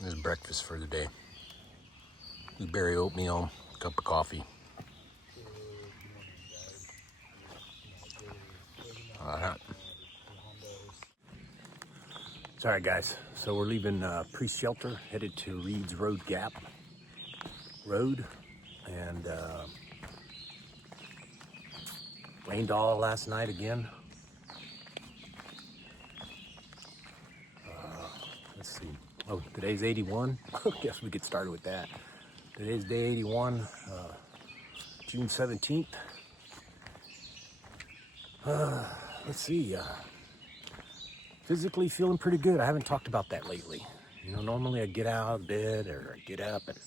This is breakfast for the day. Blueberry oatmeal, cup of coffee. Sorry guys, so we're leaving pre-shelter, headed to Reed's Road Gap Road, and rained all last night again. Let's see. Oh, today's 81. Guess we get started with that. Today's day 81, June 17th. Let's see. Physically feeling pretty good. I haven't talked about that lately. You know, normally I get out of bed or I get up and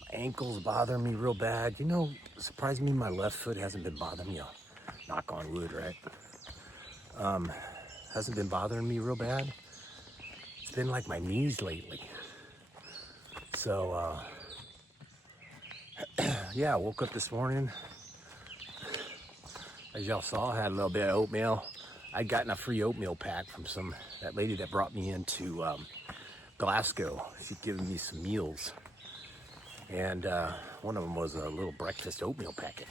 my ankles bother me real bad. You know, surprised me my left foot hasn't been bothering me. Knock on wood, right? Hasn't been bothering me real bad. It's been like my knees lately. So, yeah, I woke up this morning. As y'all saw, I had a little bit of oatmeal. I'd gotten a free oatmeal pack from that lady that brought me into Glasgow. She'd given me some meals. And one of them was a little breakfast oatmeal packet.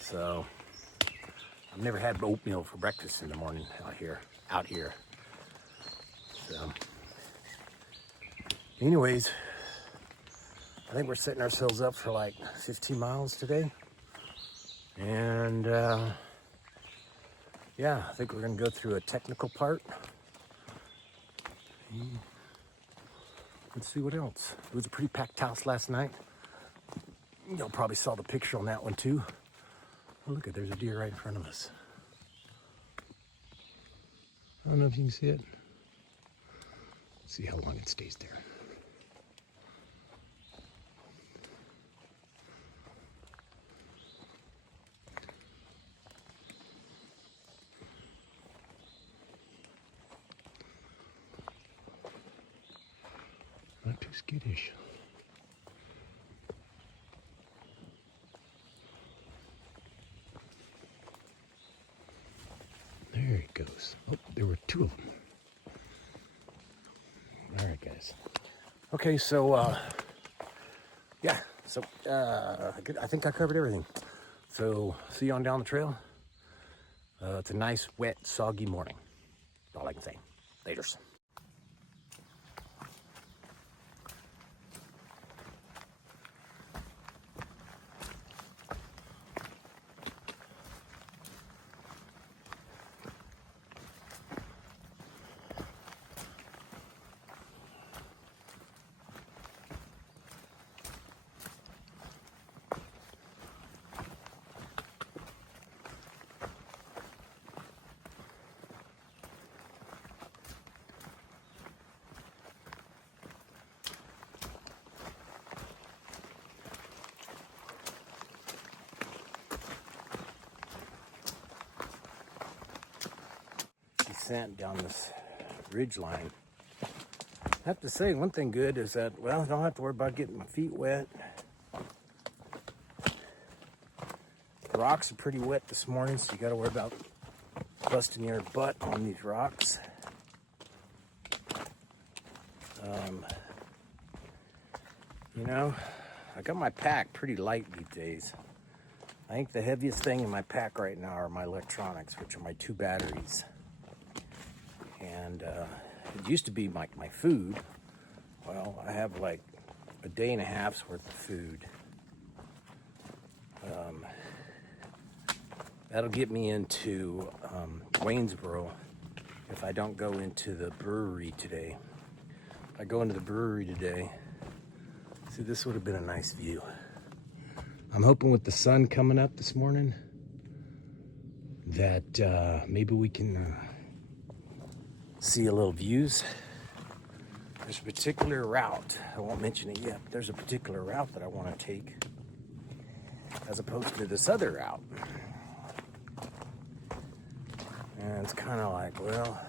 So, I've never had oatmeal for breakfast in the morning out here. So, anyways, I think we're setting ourselves up for like 15 miles today. And yeah, I think we're gonna go through a technical part. Let's see what else. It was a pretty packed house last night. Y'all probably saw the picture on that one too. Oh, look, there's a deer right in front of us. I don't know if you can see it. Let's see how long it stays there. Not too skittish. There it goes. Oh, there were two of them. All right, guys. Okay, so, yeah. So, I think I covered everything. So, see you on down the trail. It's a nice, wet, soggy morning. That's all I can say. Laters. Descent down this ridge line. I have to say, one thing good is that, well, I don't have to worry about getting my feet wet. The rocks are pretty wet this morning, so you got to worry about busting your butt on these rocks. You know, I got my pack pretty light these days. I think the heaviest thing in my pack right now are my electronics, which are my 2 batteries. And it used to be my food. Well, I have like a day and a half's worth of food. That'll get me into Waynesboro if I don't go into the brewery today. If I go into the brewery today, see, this would have been a nice view. I'm hoping with the sun coming up this morning that maybe we can see a little views. There's a particular route, I won't mention it yet, but there's a particular route that I want to take as opposed to this other route. And it's kind of like, well,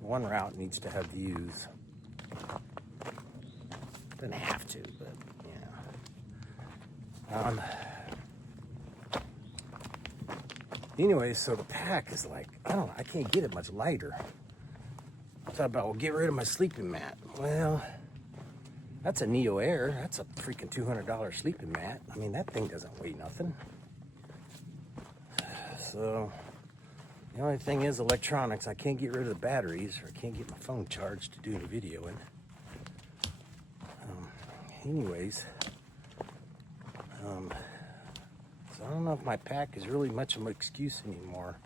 one route needs to have views. Doesn't have to, but yeah. Anyway, so the pack is like, I can't get it much lighter. I thought about, well, get rid of my sleeping mat. Well, that's a Neo Air. That's a freaking $200 sleeping mat. I mean, that thing doesn't weigh nothing. So the only thing is electronics. I can't get rid of the batteries, or I can't get my phone charged to do any videoing. Anyways, so I don't know if my pack is really much of an excuse anymore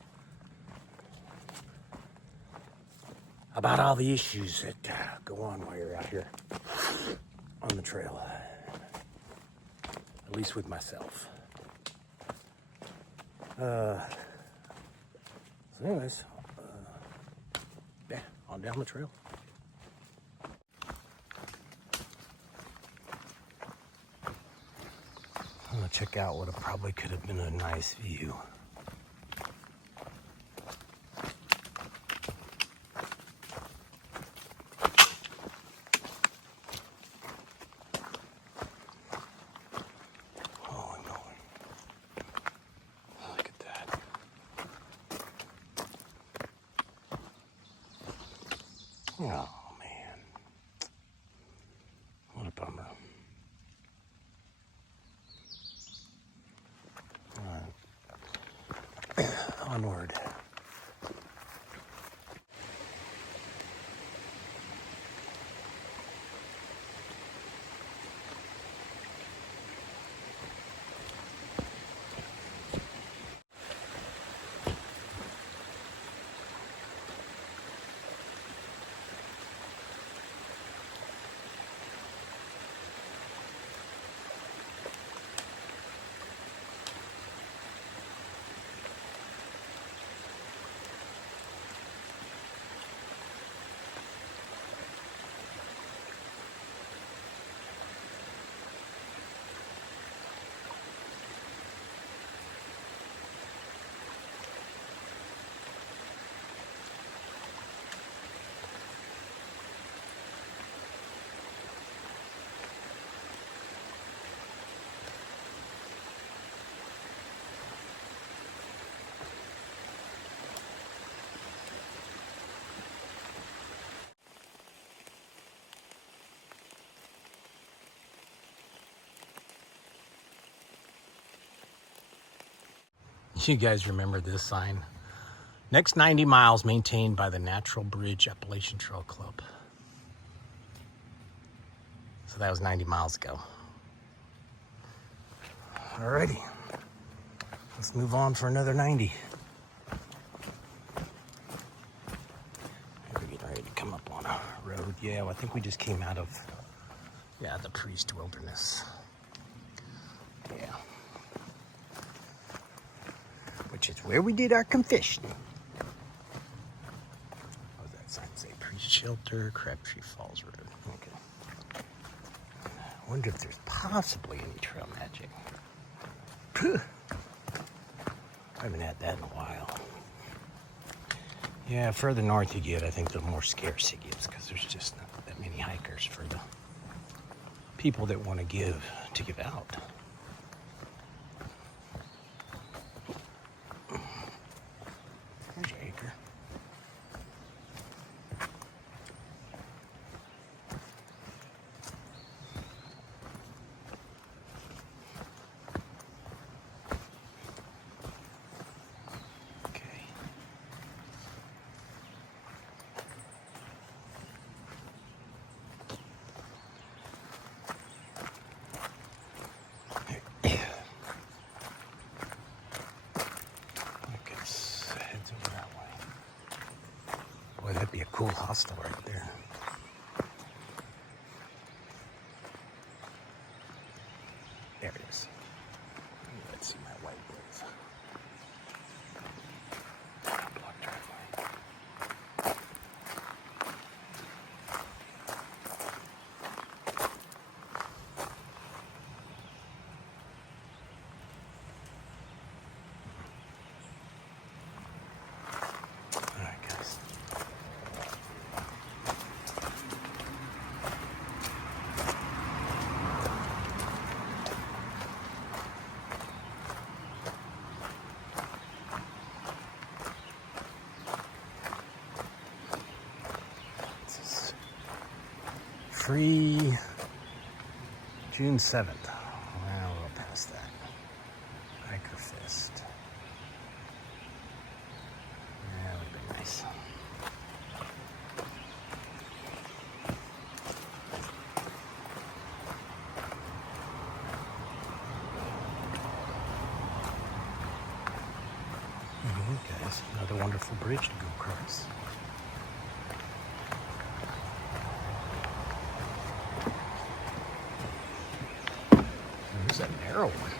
about all the issues that go on while you're out here on the trail, at least with myself. So anyways, yeah, on down the trail. I'm gonna check out what probably could have been a nice view. Oh man, what a bummer. All right, onward. You guys remember this sign? Next 90 miles maintained by the Natural Bridge Appalachian Trail Club. So that was 90 miles ago. Alrighty, let's move on for another 90. We're getting ready to come up on a road. Yeah, well, I think we just came out of, the Priest Wilderness. Yeah. Which is where we did our confession. What does that sign say? Priest Shelter, Crabtree Falls Road. Okay. I wonder if there's possibly any trail magic. I haven't had that in a while. Yeah, further north you get, I think the more scarce it gets, because there's just not that many hikers for the people that want to give out. There's your acre. Boy, that'd be a cool hostel right there. There it is. Let's see my white blaze. Block driveway. All right, guys. free June 7th. Well, we'll pass that. Hiker Fest. That would be nice. Guys, another wonderful bridge to go across. There's that narrow one.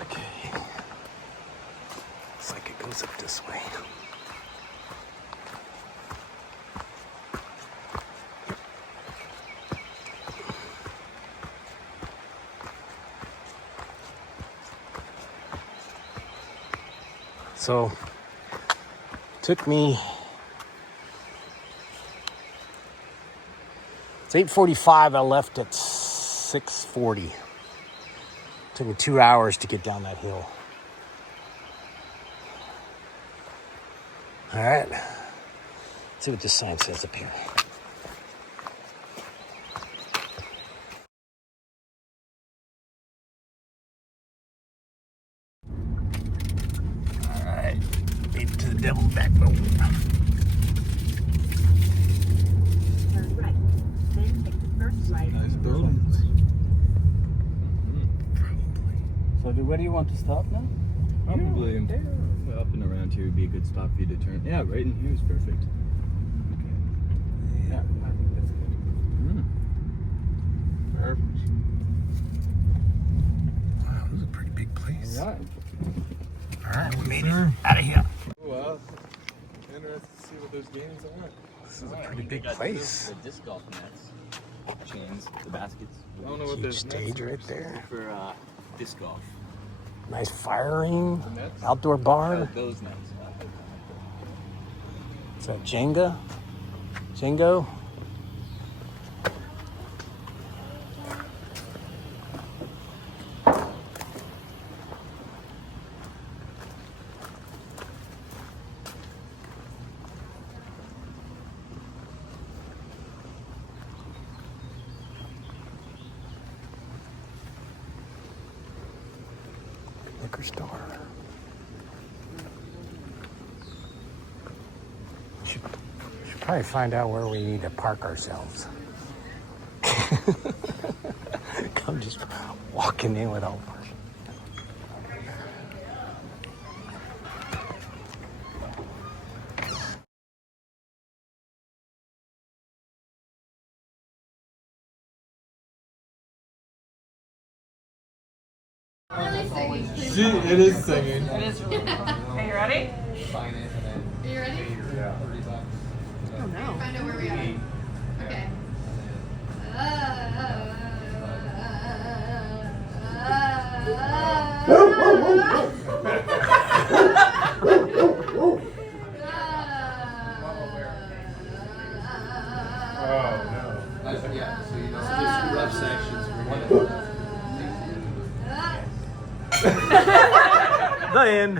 Okay. Looks like it goes up this way. So, took me, it's 8:45, I left at 6:40. Took me 2 hours to get down that hill. All right, let's see what this sign says up here. All right, made it to the Devil's Backbone. Turn right, then take the first right. Nice buildings. So where do you want to stop now? Probably up and around here would be a good spot for you to turn. Yeah, right in here is perfect. Okay. Yeah, I think that's good. Perfect. Wow, this is a pretty big place. All right. All right, we made it out of here. Well, interested to see what those games are. This is a pretty big place. The disc golf nets, chains, the baskets. I don't know what Huge those stage right there. For disc golf. Nice fire ring, nets. outdoor bar. Those nets. Is that Jenga? Django? Liquor store. Should probably find out where we need to park ourselves. Come just walking in without parking. It is singing. It is really fun. Are you ready? Are you ready? Yeah. Oh no. Find out where we are. Okay. Yeah, so you know, There's some rough sections. The end.